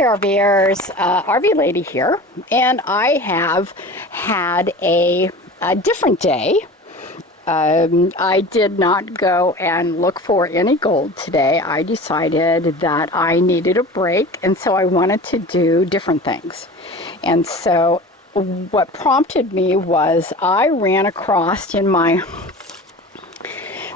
Hi RVers, RV Lady here, and I have had a different day. I did not go and look for any gold today. I decided that I needed a break, and so I wanted to do different things. And so what prompted me was I ran across in one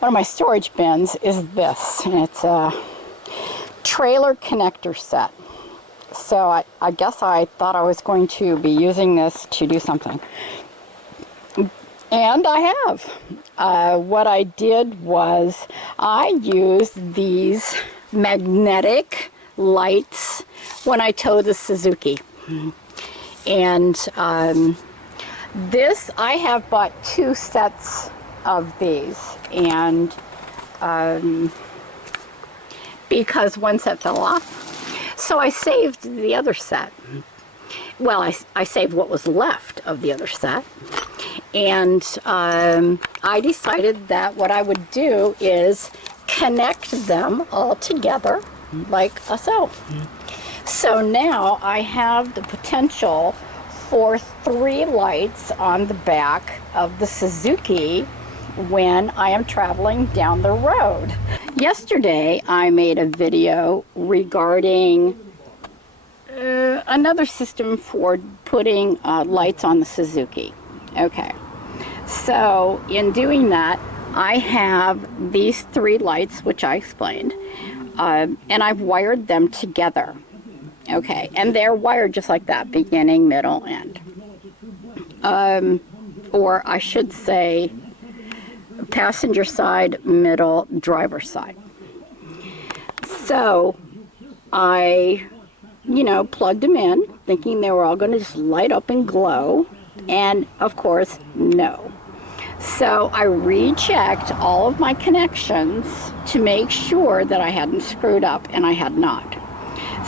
of my storage bins is this, and it's a trailer connector set. So I guess I thought I was going to be using this to do something. And I have. What I did was I used these magnetic lights when I towed the Suzuki. And this, I have bought 2 sets of these. And because one set fell off, so I saved the other set. Well, I saved what was left of the other set. And I decided that what I would do is connect them all together like so. So now I have the potential for 3 lights on the back of the Suzuki when I am traveling down the road. Yesterday I made a video regarding another system for putting lights on the Suzuki. Okay, so in doing that I have these 3 lights which I explained, and I've wired them together. Okay, and they're wired just like that, beginning, middle, end. Or I should say passenger side, middle, driver side. So I, plugged them in thinking they were all going to just light up and glow, and of course no. So I rechecked all of my connections to make sure that I hadn't screwed up, and I had not.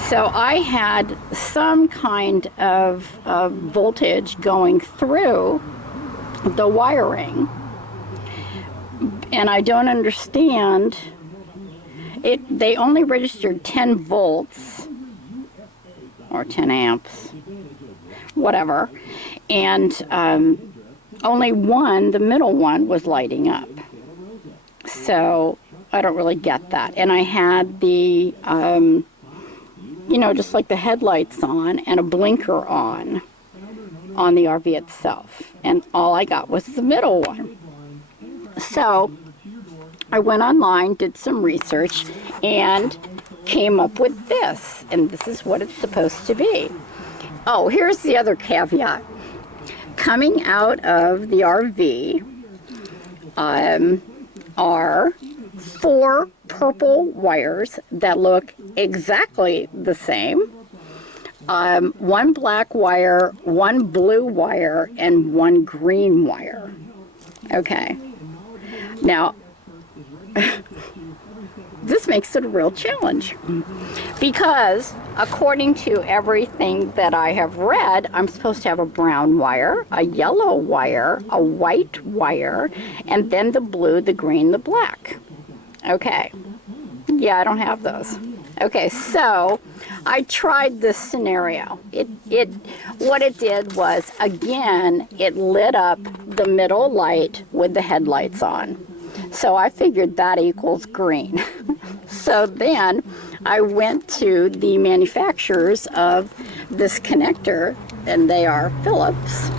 So I had some kind of voltage going through the wiring, and I don't understand it. They only registered 10 volts or 10 amps, whatever, and only one, the middle one, was lighting up. So I don't really get that. And I had the just like the headlights on and a blinker on the RV itself, and all I got was the middle one. So I went online, did some research, and came up with this, and this is what it's supposed to be. Oh, here's the other caveat. Coming out of the RV are 4 purple wires that look exactly the same. 1 black wire, 1 blue wire, and 1 green wire. Okay. Now, this makes it a real challenge because according to everything that I have read, I'm supposed to have a brown wire, a yellow wire, a white wire, and then the blue, the green, the black. Okay. Yeah, I don't have those. Okay, so I tried this scenario. What it did was, again, it lit up the middle light with the headlights on. So I figured that equals green. So then I went to the manufacturers of this connector, and they are Philips,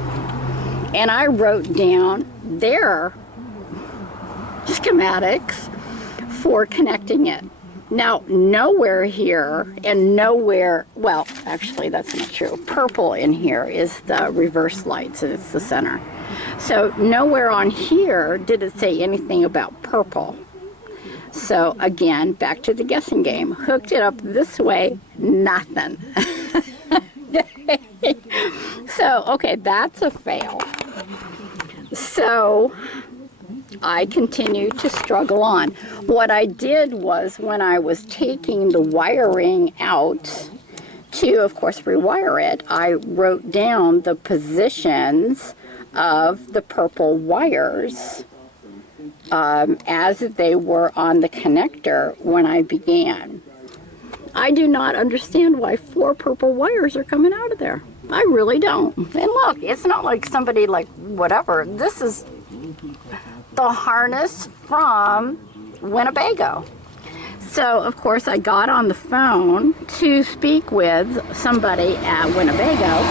and I wrote down their schematics for connecting it. Now, nowhere here, and nowhere, well, actually that's not true. Purple in here is the reverse lights, and it's the center. So nowhere on here did it say anything about purple. So again, back to the guessing game. Hooked it up this way, nothing. So, okay, that's a fail. So I continued to struggle on. What I did was, when I was taking the wiring out to, of course, rewire it, I wrote down the positions of the purple wires as they were on the connector when I began. I do not understand why 4 purple wires are coming out of there. I really don't. And look, it's not like somebody like whatever. This is the harness from Winnebago. So, of course, I got on the phone to speak with somebody at Winnebago.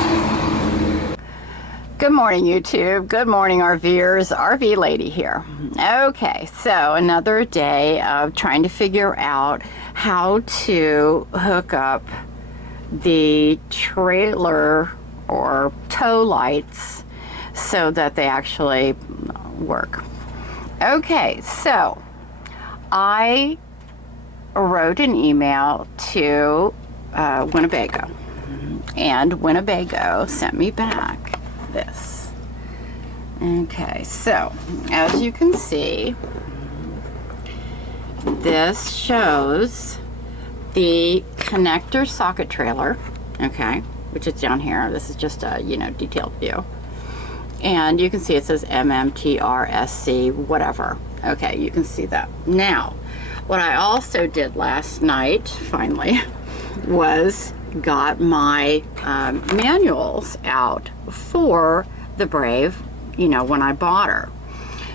Good morning, YouTube. Good morning, RVers. RV Lady here. Okay, so another day of trying to figure out how to hook up the trailer or tow lights so that they actually work. Okay, so I wrote an email to Winnebago, and Winnebago sent me back this. Okay, so as you can see, this shows the connector socket trailer, okay, which is down here. This is just a, detailed view. And you can see it says MMTRSC, whatever. Okay, you can see that. Now, what I also did last night, finally, was got my manuals out for the Brave, when I bought her.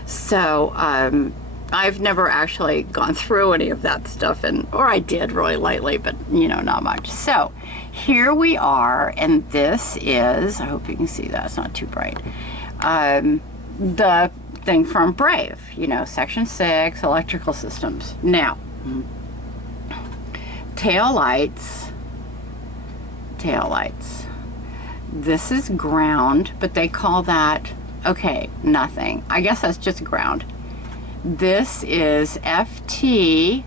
So I've never actually gone through any of that stuff, or I did really lightly, but not much. So here we are, and this is, I hope you can see that, it's not too bright, the thing from Brave, section 6, electrical systems. Now, tail lights. This is ground, but they call that, okay, nothing. I guess that's just ground. This is FT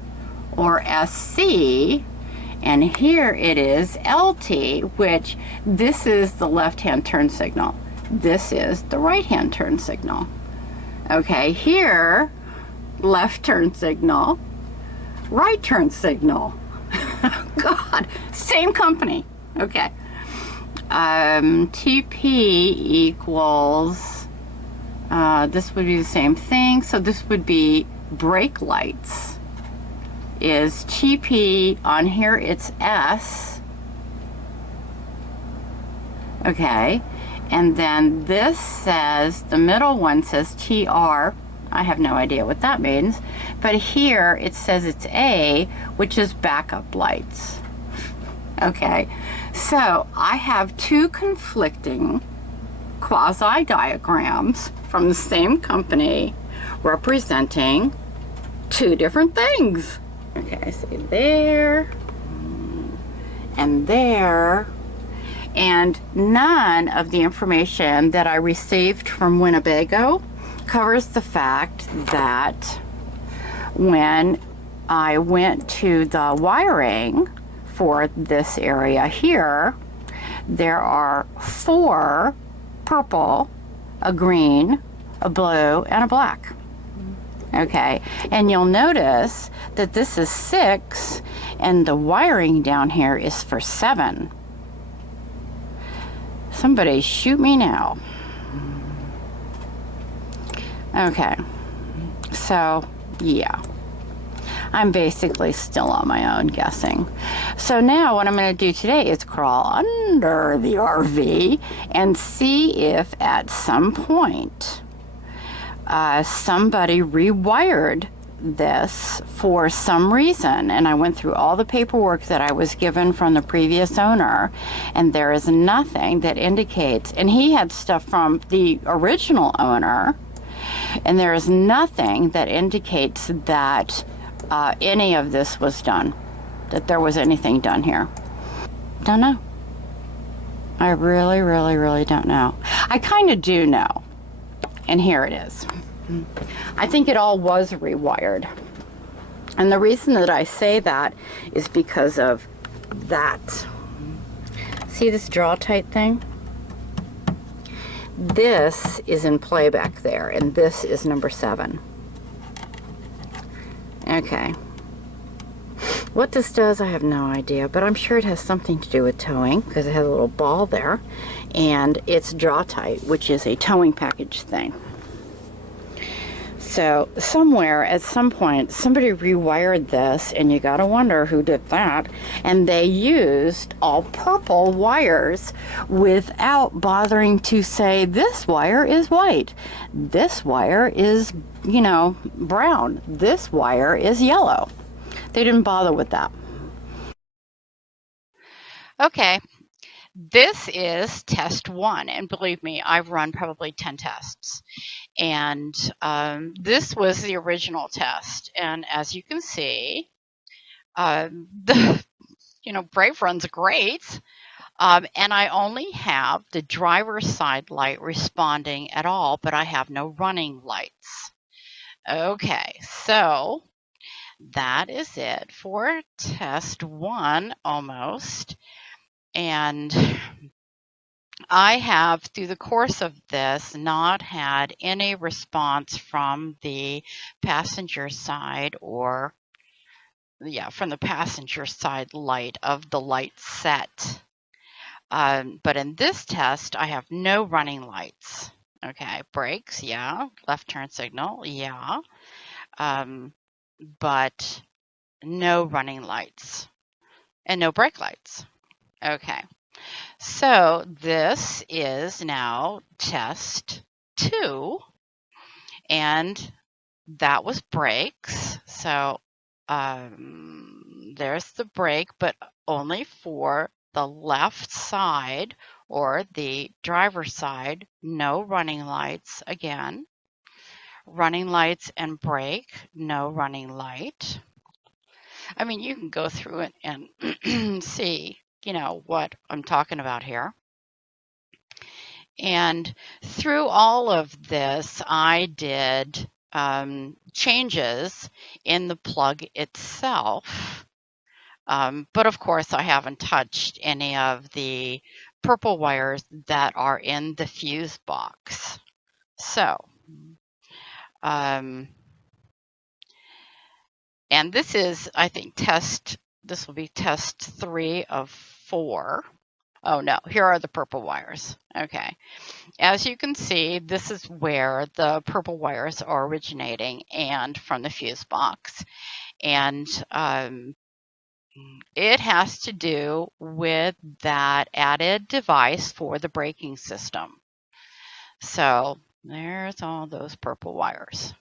or SC, and here it is LT, which this is the left-hand turn signal. This is the right-hand turn signal. Okay, here, left turn signal, right turn signal. God, same company. Okay. TP equals, this would be the same thing. So this would be brake lights is TP. On here it's S. Okay. And then this says, the middle one says TR. I have no idea what that means. But here it says it's A, which is backup lights. Okay, so I have 2 conflicting quasi diagrams from the same company representing 2 different things. Okay, I see there and there. And none of the information that I received from Winnebago covers the fact that when I went to the wiring for this area here, there are 4 purple, a green, a blue, and a black. Okay, and you'll notice that this is 6 and the wiring down here is for 7. Somebody shoot me now. Okay, so yeah, I'm basically still on my own guessing. So now what I'm going to do today is crawl under the RV and see if at some point somebody rewired this for some reason. And I went through all the paperwork that I was given from the previous owner, and there is nothing that indicates, and he had stuff from the original owner, and there is nothing that indicates that any of this was done, that there was anything done here. Don't know. I really, really, really don't know. I kind of do know, and here it is. I think it all was rewired. And the reason that I say that is because of that. See this draw tight thing? This is in play back there, and this is number 7. Okay. What this does, I have no idea, but I'm sure it has something to do with towing, because it has a little ball there, and it's draw tight, which is a towing package thing. So somewhere at some point somebody rewired this, and you gotta wonder who did that, and they used all purple wires without bothering to say this wire is white, this wire is, brown, this wire is yellow. They didn't bother with that. Okay, this is test 1, and believe me, I've run probably 10 tests. And this was the original test. And as you can see, the Brave runs great. And I only have the driver's side light responding at all, but I have no running lights. Okay, so that is it for test 1 almost. And I have, through the course of this, not had any response from the passenger side from the passenger side light of the light set. But in this test, I have no running lights. Okay, brakes, yeah. Left turn signal, yeah. But no running lights and no brake lights. Okay. So this is now test 2, and that was brakes. So there's the brake, but only for the left side or the driver's side. No running lights again. Running lights and brake, no running light. I mean, you can go through it and see, what I'm talking about here. And through all of this, I did changes in the plug itself. But of course, I haven't touched any of the purple wires that are in the fuse box. So, and this is, I think, this will be test 3 of 4. Oh no, here are the purple wires. Okay. As you can see, this is where the purple wires are originating and from the fuse box. And it has to do with that added device for the braking system. So there's all those purple wires.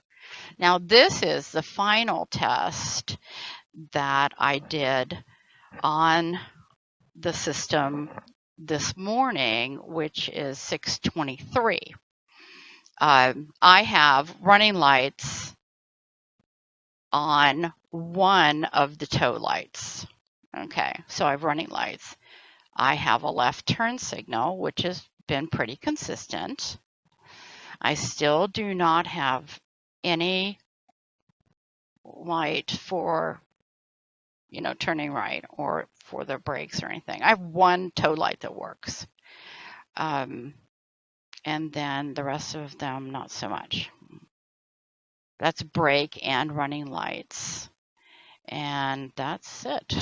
Now this is the final test that I did on the system this morning, which is 6:23. I have running lights on one of the tow lights. Okay, so I have running lights. I have a left turn signal, which has been pretty consistent. I still do not have any light for, turning right or for the brakes or anything. I have one tow light that works. And then the rest of them, not so much. That's brake and running lights. And that's it.